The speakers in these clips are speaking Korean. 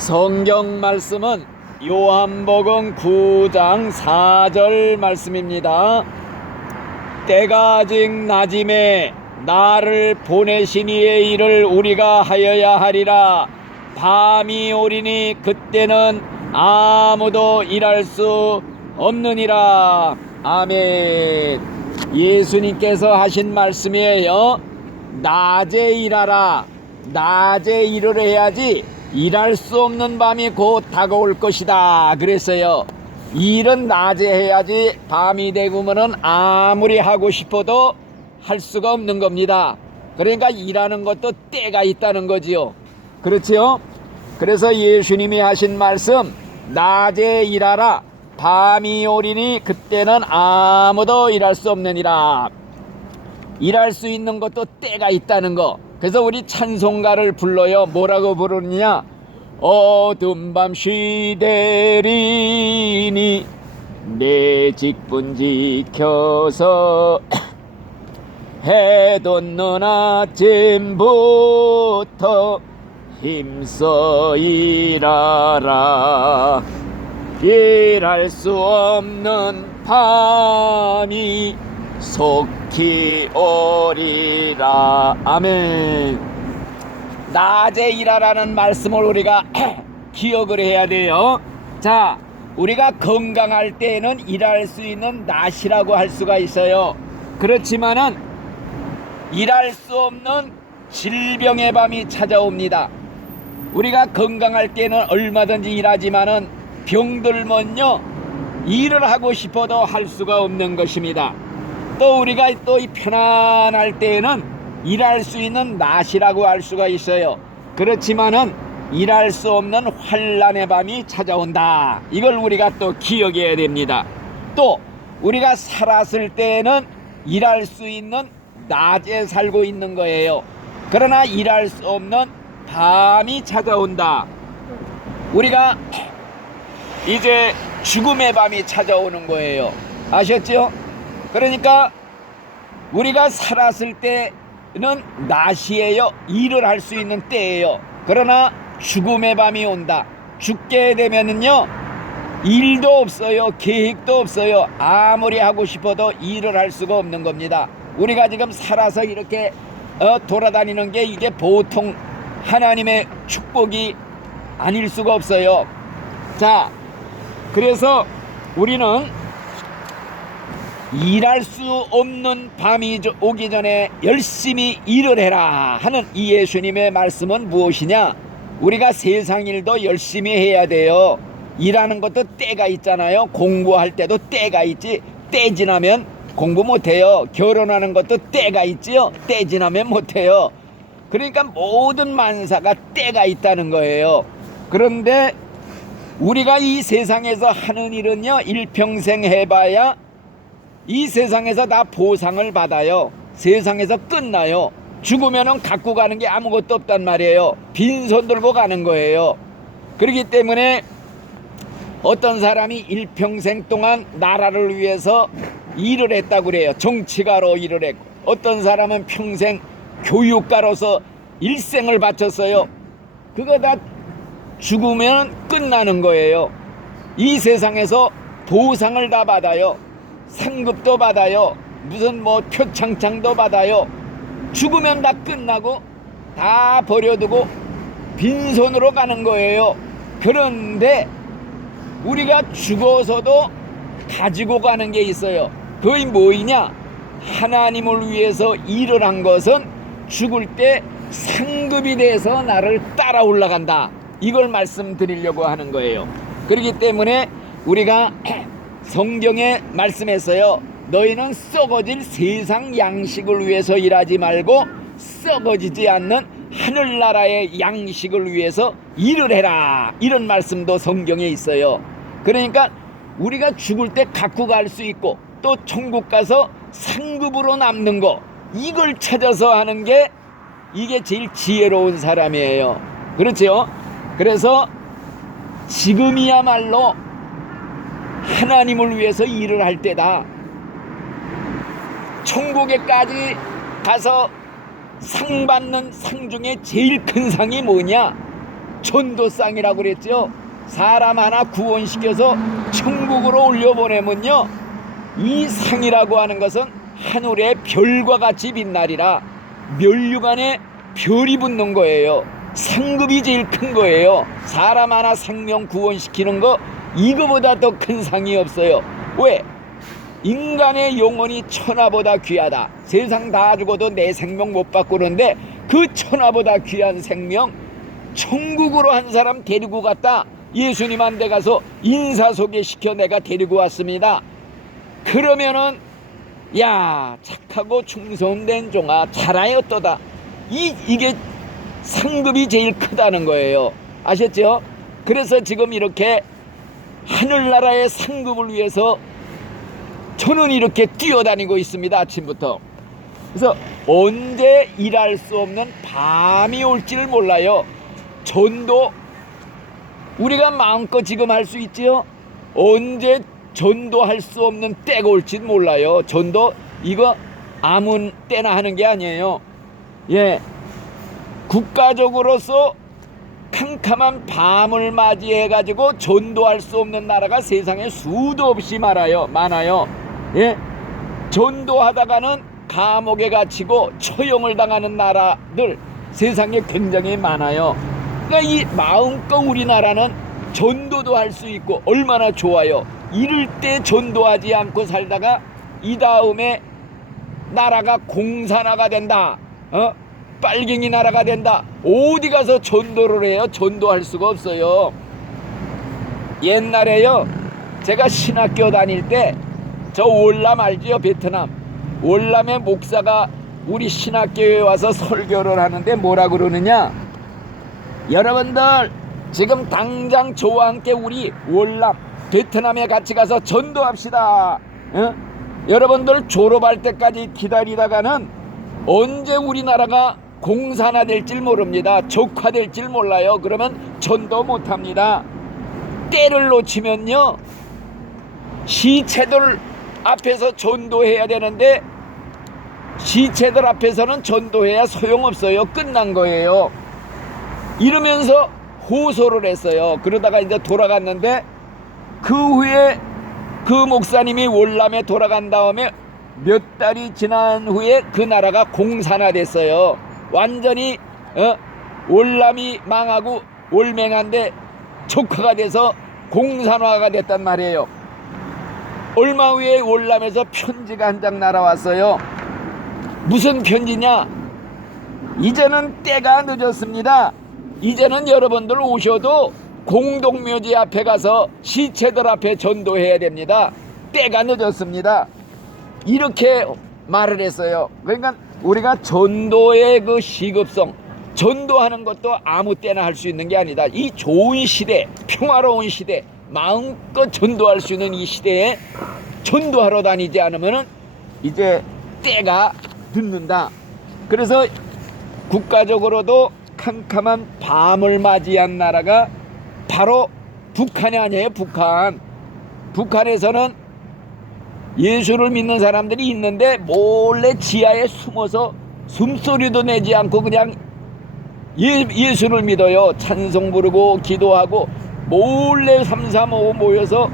성경 말씀은 요한복음 9장 4절 말씀입니다. 때가 아직 낮임에 나를 보내신 이의 일을 우리가 하여야 하리라. 밤이 오리니 그때는 아무도 일할 수 없느니라. 아멘. 예수님께서 하신 말씀이에요. 낮에 일하라. 낮에 일을 해야지 일할 수 없는 밤이 곧 다가올 것이다 그랬어요. 일은 낮에 해야지 밤이 되고면은 아무리 하고 싶어도 할 수가 없는 겁니다. 그러니까 일하는 것도 때가 있다는 거지요. 그렇지요? 그래서 예수님이 하신 말씀, 낮에 일하라. 밤이 오리니 그때는 아무도 일할 수 없느니라. 일할 수 있는 것도 때가 있다는 거. 그래서 우리 찬송가를 불러요. 뭐라고 부르느냐? 어두운 밤 시대리니 내 직분 지켜서 해 돋는 아침부터 힘써 일하라. 일할 수 없는 밤이 속히 오리라. 아멘. 낮에 일하라는 말씀을 우리가 기억을 해야 돼요. 자, 우리가 건강할 때에는 일할 수 있는 낮이라고 할 수가 있어요. 그렇지만은 일할 수 없는 질병의 밤이 찾아옵니다. 우리가 건강할 때는 얼마든지 일하지만은 병들면요 일을 하고 싶어도 할 수가 없는 것입니다. 또 우리가 또 이 편안할 때에는 일할 수 있는 낮이라고 할 수가 있어요. 그렇지만은 일할 수 없는 환난의 밤이 찾아온다. 이걸 우리가 또 기억해야 됩니다. 또 우리가 살았을 때에는 일할 수 있는 낮에 살고 있는 거예요. 그러나 일할 수 없는 밤이 찾아온다. 우리가 이제 죽음의 밤이 찾아오는 거예요. 아셨죠? 그러니까 우리가 살았을 때는 낮이에요. 일을 할 수 있는 때예요. 그러나 죽음의 밤이 온다. 죽게 되면은요 일도 없어요. 계획도 없어요. 아무리 하고 싶어도 일을 할 수가 없는 겁니다. 우리가 지금 살아서 이렇게 돌아다니는 게 이게 보통 하나님의 축복이 아닐 수가 없어요. 자, 그래서 우리는 일할 수 없는 밤이 오기 전에 열심히 일을 해라 하는 이 예수님의 말씀은 무엇이냐? 우리가 세상 일도 열심히 해야 돼요. 일하는 것도 때가 있잖아요. 공부할 때도 때가 있지. 때 지나면 공부 못해요. 결혼하는 것도 때가 있지요. 때 지나면 못해요. 그러니까 모든 만사가 때가 있다는 거예요. 그런데 우리가 이 세상에서 하는 일은요 일평생 해봐야 이 세상에서 다 보상을 받아요. 세상에서 끝나요. 죽으면은 갖고 가는 게 아무것도 없단 말이에요. 빈손 들고 가는 거예요. 그렇기 때문에 어떤 사람이 일평생 동안 나라를 위해서 일을 했다고 그래요. 정치가로 일을 했고, 어떤 사람은 평생 교육가로서 일생을 바쳤어요. 그거 다 죽으면 끝나는 거예요. 이 세상에서 보상을 다 받아요. 상급도 받아요. 무슨 뭐 표창장도 받아요. 죽으면 다 끝나고 다 버려두고 빈손으로 가는 거예요. 그런데 우리가 죽어서도 가지고 가는 게 있어요. 그게 뭐이냐? 하나님을 위해서 일을 한 것은 죽을 때 상급이 돼서 나를 따라 올라간다. 이걸 말씀드리려고 하는 거예요. 그렇기 때문에 우리가 성경에 말씀했어요. 너희는 썩어질 세상 양식을 위해서 일하지 말고 썩어지지 않는 하늘나라의 양식을 위해서 일을 해라. 이런 말씀도 성경에 있어요. 그러니까 우리가 죽을 때 갖고 갈 수 있고 또 천국 가서 상급으로 남는 거, 이걸 찾아서 하는 게 이게 제일 지혜로운 사람이에요. 그렇죠? 그래서 지금이야말로 하나님을 위해서 일을 할 때다. 천국에까지 가서 상 받는 상 중에 제일 큰 상이 뭐냐? 전도상이라고 그랬죠. 사람 하나 구원시켜서 천국으로 올려보내면요, 이 상이라고 하는 것은 하늘의 별과 같이 빛나리라. 면류관에 별이 붙는 거예요. 상급이 제일 큰 거예요. 사람 하나 생명 구원시키는 거, 이거보다 더 큰 상이 없어요. 왜? 인간의 영혼이 천하보다 귀하다. 세상 다 죽어도 내 생명 못 바꾸는데 그 천하보다 귀한 생명, 천국으로 한 사람 데리고 갔다. 예수님한테 가서 인사소개시켜 내가 데리고 왔습니다. 그러면은 야, 착하고 충성된 종아 잘하였도다. 이게 상급이 제일 크다는 거예요. 아셨죠? 그래서 지금 이렇게 하늘나라의 상급을 위해서 저는 이렇게 뛰어다니고 있습니다. 아침부터. 그래서 언제 일할 수 없는 밤이 올지를 몰라요. 전도 우리가 마음껏 지금 할 수 있지요. 언제 전도할 수 없는 때가 올지는 몰라요. 전도 이거 아무 때나 하는 게 아니에요. 예, 국가적으로서 캄캄한 밤을 맞이해 가지고 전도할 수 없는 나라가 세상에 수도 없이 많아요. 예, 전도하다가는 감옥에 갇히고 처형을 당하는 나라들 세상에 굉장히 많아요. 그러니까 이 마음껏 우리나라는 전도도 할 수 있고 얼마나 좋아요. 이럴 때 전도하지 않고 살다가 이 다음에 나라가 공산화가 된다, 빨갱이 나라가 된다. 어디 가서 전도를 해요? 전도할 수가 없어요. 옛날에요, 제가 신학교 다닐 때 저 월남 알지요? 베트남 월남의 목사가 우리 신학교에 와서 설교를 하는데 뭐라 그러느냐, 여러분들 지금 당장 저와 함께 우리 월남 베트남에 같이 가서 전도합시다. 여러분들 졸업할 때까지 기다리다가는 언제 우리나라가 공산화될지 모릅니다. 적화될지 몰라요. 그러면 전도 못합니다. 때를 놓치면요, 시체들 앞에서 전도해야 되는데 시체들 앞에서는 전도해야 소용없어요. 끝난 거예요. 이러면서 호소를 했어요. 그러다가 이제 돌아갔는데 그 후에 그 목사님이 월남에 돌아간 다음에 몇 달이 지난 후에 그 나라가 공산화됐어요. 완전히 월남이 망하고 월맹한데 적화가 돼서 공산화가 됐단 말이에요. 얼마 후에 월남에서 편지가 한 장 날아왔어요. 무슨 편지냐? 이제는 때가 늦었습니다. 이제는 여러분들 오셔도 공동묘지 앞에 가서 시체들 앞에 전도해야 됩니다. 때가 늦었습니다. 이렇게 말을 했어요. 그러니까 우리가 전도의 그 시급성, 전도하는 것도 아무 때나 할 수 있는 게 아니다. 이 좋은 시대, 평화로운 시대, 마음껏 전도할 수 있는 이 시대에 전도하러 다니지 않으면 이제 때가 늦는다. 그래서 국가적으로도 캄캄한 밤을 맞이한 나라가 바로 북한이 아니에요. 북한에서는 예수를 믿는 사람들이 있는데 몰래 지하에 숨어서 숨소리도 내지 않고 그냥 예수를 믿어요. 찬송 부르고 기도하고 몰래 335 모여서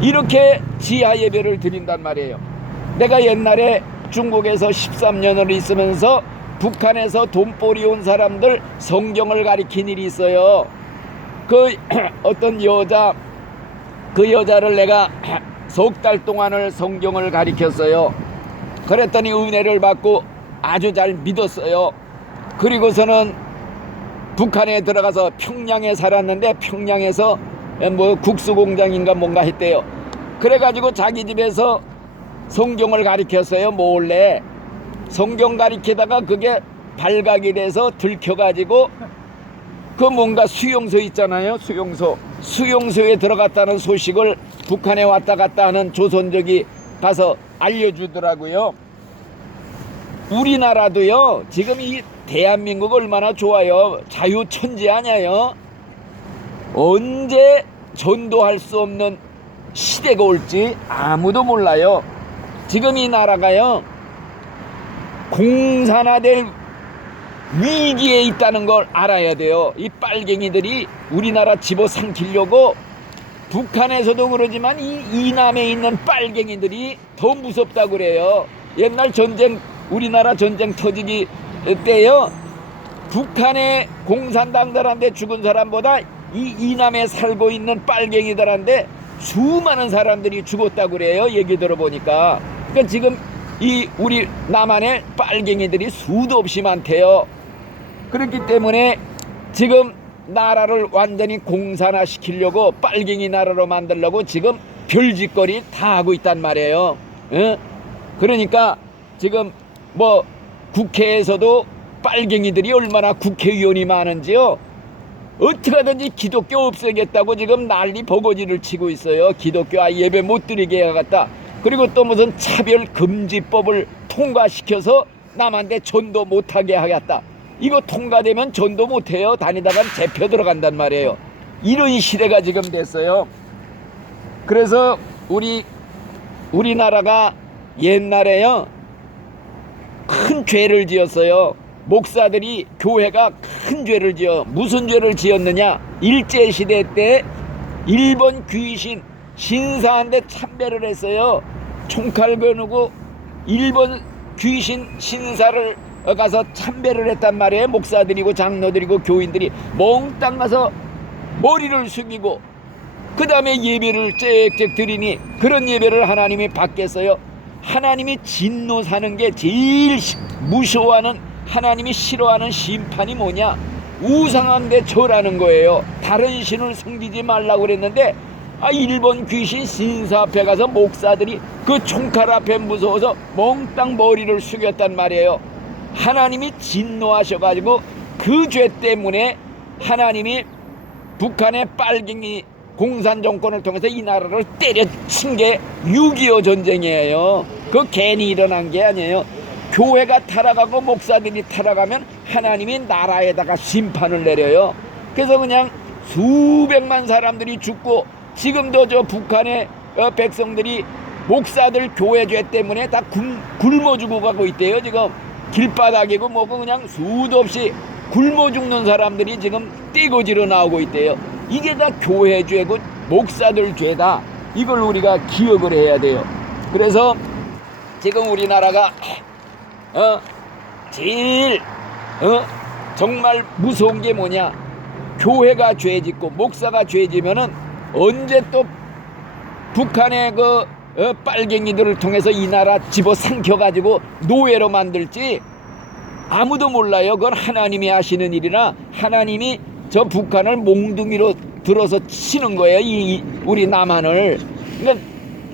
이렇게 지하 예배를 드린단 말이에요. 내가 옛날에 중국에서 13년을 있으면서 북한에서 돈벌이 온 사람들 성경을 가리킨 일이 있어요. 그 어떤 여자, 그 여자를 내가 석 달 동안을 성경을 가리켰어요. 그랬더니 은혜를 받고 아주 잘 믿었어요. 그리고서는 북한에 들어가서 평양에 살았는데 평양에서 뭐 국수공장인가 뭔가 했대요. 그래가지고 자기 집에서 성경을 가리켰어요. 몰래 성경 가리키다가 그게 발각이 돼서 들켜가지고 그 뭔가 수용소 있잖아요. 수용소에 들어갔다는 소식을 북한에 왔다 갔다 하는 조선족이 가서 알려주더라고요. 우리나라도요, 지금 이 대한민국 얼마나 좋아요. 자유천지 아니에요. 언제 전도할 수 없는 시대가 올지 아무도 몰라요. 지금 이 나라가요, 공산화될 위기에 있다는 걸 알아야 돼요. 이 빨갱이들이 우리나라 집어삼키려고 북한에서도 그러지만 이 이남에 있는 빨갱이들이 더 무섭다고 그래요. 옛날 전쟁, 우리나라 전쟁 터지기 때요, 북한의 공산당들한테 죽은 사람보다 이 이남에 살고 있는 빨갱이들한테 수많은 사람들이 죽었다고 그래요. 얘기 들어보니까. 그러니까 지금 이 우리 남한에 빨갱이들이 수도 없이 많대요. 그렇기 때문에 지금 나라를 완전히 공산화 시키려고, 빨갱이 나라로 만들려고 지금 별짓거리 다 하고 있단 말이에요. 그러니까 지금 뭐 국회에서도 빨갱이들이 얼마나 국회의원이 많은지요. 어떻게 하든지 기독교 없애겠다고 지금 난리 버거지를 치고 있어요. 기독교 예배 못 드리게 해야겠다. 그리고 또 무슨 차별금지법을 통과시켜서 남한테 전도 못하게 하겠다. 이거 통과되면 전도 못해요. 다니다간 잡혀 들어간단 말이에요. 이런 시대가 지금 됐어요. 그래서 우리나라가 옛날에요, 큰 죄를 지었어요. 목사들이, 교회가 큰 죄를 지어. 무슨 죄를 지었느냐? 일제시대 때 일본 귀신 신사한테 참배를 했어요. 총칼 거누고 일본 귀신 신사를 가서 참배를 했단 말이에요. 목사들이고 장로들이고 교인들이 몽땅 가서 머리를 숙이고 그 다음에 예배를 짹짹 드리니, 그런 예배를 하나님이 받겠어요? 하나님이 진노 사는 게 제일 무서워하는, 하나님이 싫어하는 심판이 뭐냐? 우상한데 절하는 거예요. 다른 신을 섬기지 말라고 그랬는데 일본 귀신 신사 앞에 가서 목사들이 그 총칼 앞에 무서워서 몽땅 머리를 숙였단 말이에요. 하나님이 진노하셔가지고 그 죄 때문에 하나님이 북한의 빨갱이 공산 정권을 통해서 이 나라를 때려친 게 6.25 전쟁이에요. 그 괜히 일어난 게 아니에요. 교회가 타락하고 목사들이 타락하면 하나님이 나라에다가 심판을 내려요. 그래서 그냥 수백만 사람들이 죽고, 지금도 저 북한의 백성들이 목사들 교회 죄 때문에 다 굶어 죽어가고 있대요. 지금 길바닥이고 뭐고 그냥 수도 없이 굶어 죽는 사람들이 지금 떼거지로 나오고 있대요. 이게 다 교회 죄고 목사들 죄다. 이걸 우리가 기억을 해야 돼요. 그래서 지금 우리나라가 제일 정말 무서운 게 뭐냐? 교회가 죄짓고 목사가 죄지면은 언제 또 북한의 그 빨갱이들을 통해서 이 나라 집어삼켜가지고 노예로 만들지 아무도 몰라요. 그건 하나님이 하시는 일이라, 하나님이 저 북한을 몽둥이로 들어서 치는 거예요. 우리 남한을. 그러니까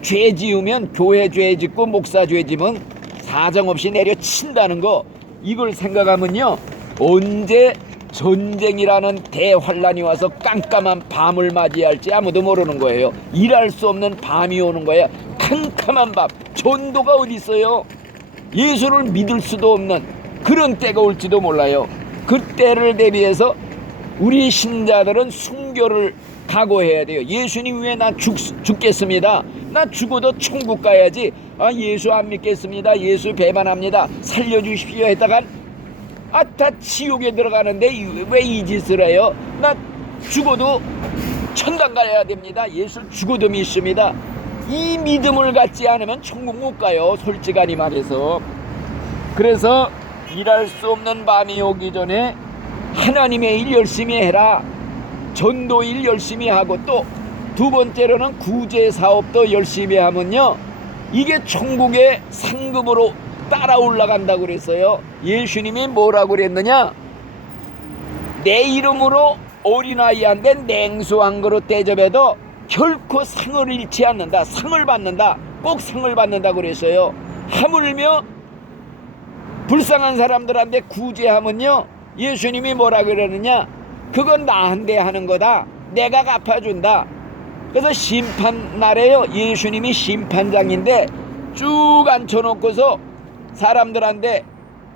죄 지으면, 교회 죄 짓고 목사 죄 지면 사정없이 내려친다는 거, 이걸 생각하면요, 언제 전쟁이라는 대환란이 와서 깜깜한 밤을 맞이할지 아무도 모르는 거예요. 일할 수 없는 밤이 오는 거예요. 캄캄한 밤. 전도가 어디 있어요? 예수를 믿을 수도 없는 그런 때가 올지도 몰라요. 그 때를 대비해서 우리 신자들은 순교를 각오해야 돼요. 예수님 위해 나 죽겠습니다. 나 죽어도 천국 가야지. 예수 안 믿겠습니다. 예수 배반합니다. 살려주십시오 했다간 다 지옥에 들어가는데 왜 이 짓을 해요? 나 죽어도 천당 가야 됩니다. 예수 죽어도 믿습니다. 이 믿음을 갖지 않으면 천국 못 가요. 솔직하니 말해서. 그래서 일할 수 없는 밤이 오기 전에 하나님의 일 열심히 해라. 전도 일 열심히 하고, 또 두 번째로는 구제 사업도 열심히 하면요, 이게 천국의 상급으로 따라 올라간다고 그랬어요. 예수님이 뭐라고 그랬느냐? 내 이름으로 어린아이한테 냉수 한 그릇 대접해도 결코 상을 잃지 않는다. 상을 받는다. 꼭 상을 받는다고 그랬어요. 하물며 불쌍한 사람들한테 구제하면요, 예수님이 뭐라 그러느냐? 그건 나한테 하는 거다. 내가 갚아준다. 그래서 심판날에요, 예수님이 심판장인데 쭉 앉혀놓고서 사람들한테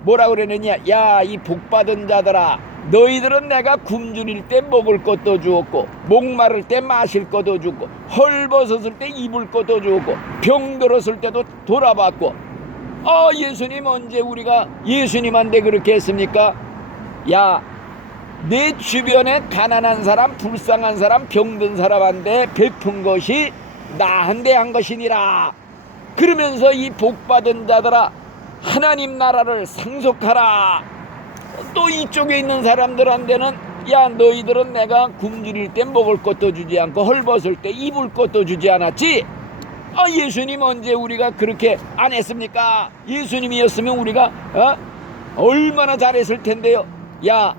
뭐라 그러느냐? 야, 이 복받은 자들아, 너희들은 내가 굶주릴 때 먹을 것도 주었고, 목마를 때 마실 것도 주고, 헐벗었을 때 입을 것도 주었고, 병들었을 때도 돌아봤고. 예수님, 언제 우리가 예수님한테 그렇게 했습니까? 야, 내 주변에 가난한 사람, 불쌍한 사람, 병든 사람한테 베푼 것이 나한테 한 것이니라. 그러면서 이 복받은 자들아, 하나님 나라를 상속하라. 또 이쪽에 있는 사람들한테는 야, 너희들은 내가 굶주릴 때 먹을 것도 주지 않고 헐벗을 때 입을 것도 주지 않았지? 예수님 언제 우리가 그렇게 안 했습니까? 예수님이었으면 우리가 얼마나 잘했을 텐데요. 야,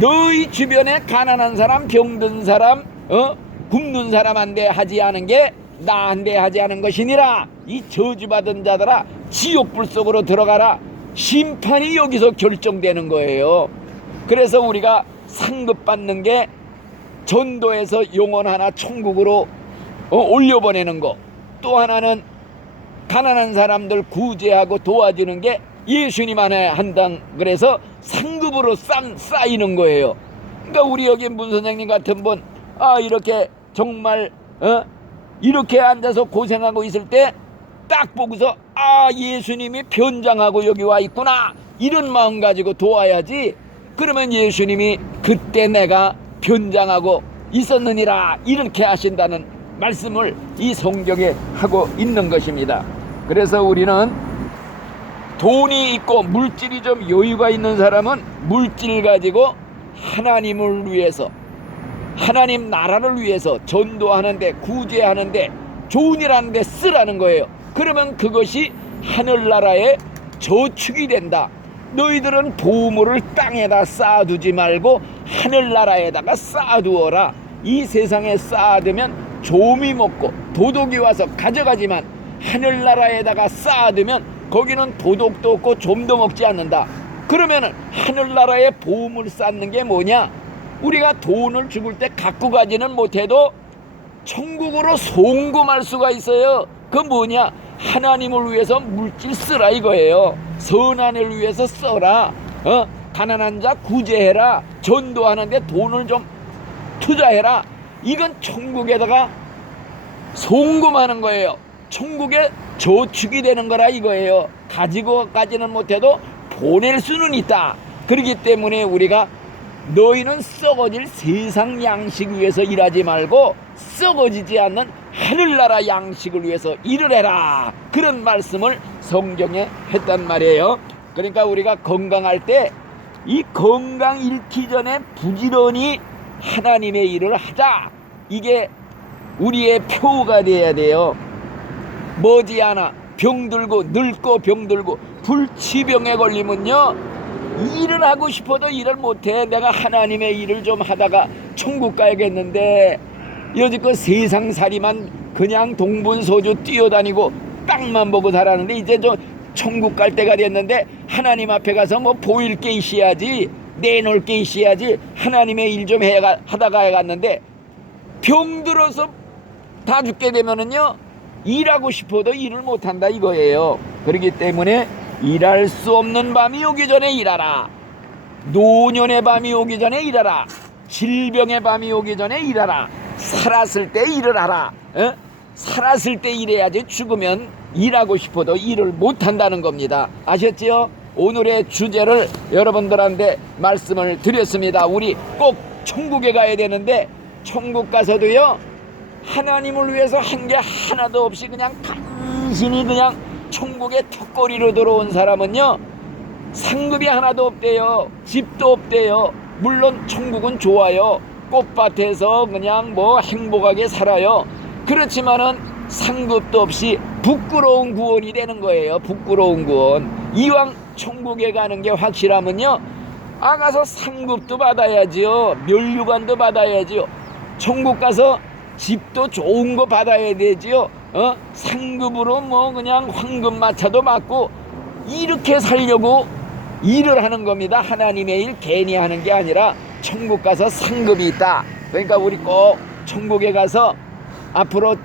너희 주변에 가난한 사람, 병든 사람, 굶는 사람한테 하지 않은 게 나한테 하지 않은 것이니라. 이 저주받은 자들아, 지옥불 속으로 들어가라. 심판이 여기서 결정되는 거예요. 그래서 우리가 상급받는 게 전도에서 영혼 하나 천국으로 올려보내는 거, 또 하나는 가난한 사람들 구제하고 도와주는 게 예수님 안에 한당. 그래서 상급으로 쌓이는 거예요. 그러니까 우리 여기 문 선생님 같은 분 이렇게 정말 이렇게 앉아서 고생하고 있을 때 딱 보고서 예수님이 변장하고 여기 와 있구나, 이런 마음 가지고 도와야지. 그러면 예수님이 그때 내가 변장하고 있었느니라 이렇게 하신다는 말씀을 이 성경에 하고 있는 것입니다. 그래서 우리는 돈이 있고 물질이 좀 여유가 있는 사람은 물질 가지고 하나님을 위해서, 하나님 나라를 위해서 전도하는데, 구제하는데, 좋은 일 하는데 쓰라는 거예요. 그러면 그것이 하늘나라의 저축이 된다. 너희들은 보물을 땅에다 쌓아두지 말고 하늘나라에다가 쌓아두어라. 이 세상에 쌓아두면 조미 먹고 도둑이 와서 가져가지만 하늘나라에다가 쌓아두면 거기는 도둑도 없고 좀도 먹지 않는다. 그러면 하늘나라에 보물 쌓는 게 뭐냐? 우리가 돈을 죽을 때 갖고 가지는 못해도 천국으로 송금할 수가 있어요. 그 뭐냐? 하나님을 위해서 물질 쓰라 이거예요. 선한을 위해서 써라. 가난한 자 구제해라. 전도하는데 돈을 좀 투자해라. 이건 천국에다가 송금하는 거예요. 천국에 저축이 되는 거라 이거예요. 가지고 가지는 못해도 보낼 수는 있다. 그렇기 때문에 우리가 너희는 썩어질 세상 양식 위해서 일하지 말고 썩어지지 않는 하늘나라 양식을 위해서 일을 해라. 그런 말씀을 성경에 했단 말이에요. 그러니까 우리가 건강할 때 이 건강 잃기 전에 부지런히 하나님의 일을 하자. 이게 우리의 표가 돼야 돼요. 머지않아 병들고 늙고 병들고 불치병에 걸리면요, 일을 하고 싶어도 일을 못해. 내가 하나님의 일을 좀 하다가 천국 가야겠는데 여지껏 세상살이만 그냥 동분서주 뛰어다니고 땅만 보고 살았는데 이제 좀 천국 갈 때가 됐는데 하나님 앞에 가서 뭐 보일 게 있어야지, 내놓을 게 있어야지, 하나님의 일 좀 하다가 해갔는데 병들어서 다 죽게 되면은요, 일하고 싶어도 일을 못한다 이거예요. 그렇기 때문에 일할 수 없는 밤이 오기 전에 일하라. 노년의 밤이 오기 전에 일하라. 질병의 밤이 오기 전에 일하라. 살았을 때 일을 하라. 살았을 때 일해야지 죽으면 일하고 싶어도 일을 못한다는 겁니다. 아셨지요? 오늘의 주제를 여러분들한테 말씀을 드렸습니다. 우리 꼭 천국에 가야 되는데 천국 가서도요, 하나님을 위해서 한 게 하나도 없이 그냥 간신히 그냥 천국의 턱걸이로 들어온 사람은요, 상급이 하나도 없대요. 집도 없대요. 물론 천국은 좋아요. 꽃밭에서 그냥 뭐 행복하게 살아요. 그렇지만은 상급도 없이 부끄러운 구원이 되는 거예요. 부끄러운 구원. 이왕 천국에 가는 게 확실하면요, 가서 상급도 받아야지요. 면류관도 받아야지요. 천국 가서 집도 좋은 거 받아야 되지요. 상급으로 뭐 그냥 황금마차도 받고 이렇게 살려고 일을 하는 겁니다. 하나님의 일 괜히 하는 게 아니라 천국 가서 상급이 있다. 그러니까 우리 꼭 천국에 가서 앞으로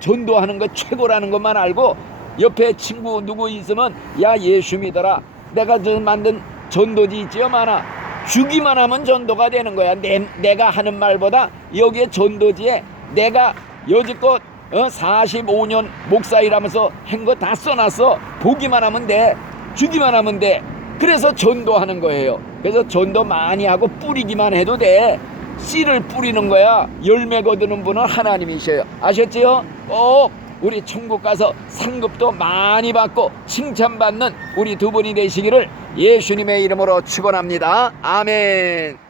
전도하는 거 최고라는 것만 알고 옆에 친구 누구 있으면 야, 예수 믿어라. 내가 저 만든 전도지 있지요, 많아. 주기만 하면 전도가 되는 거야. 내가 하는 말보다 여기에 전도지에 내가 여지껏 45년 목사 일하면서 한 거 다 써놨어. 보기만 하면 돼. 주기만 하면 돼. 그래서 전도하는 거예요. 그래서 전도 많이 하고 뿌리기만 해도 돼. 씨를 뿌리는 거야. 열매 거두는 분은 하나님이셔요. 아셨지요? 꼭 우리 천국 가서 상급도 많이 받고 칭찬받는 우리 두 분이 되시기를 예수님의 이름으로 축원합니다. 아멘.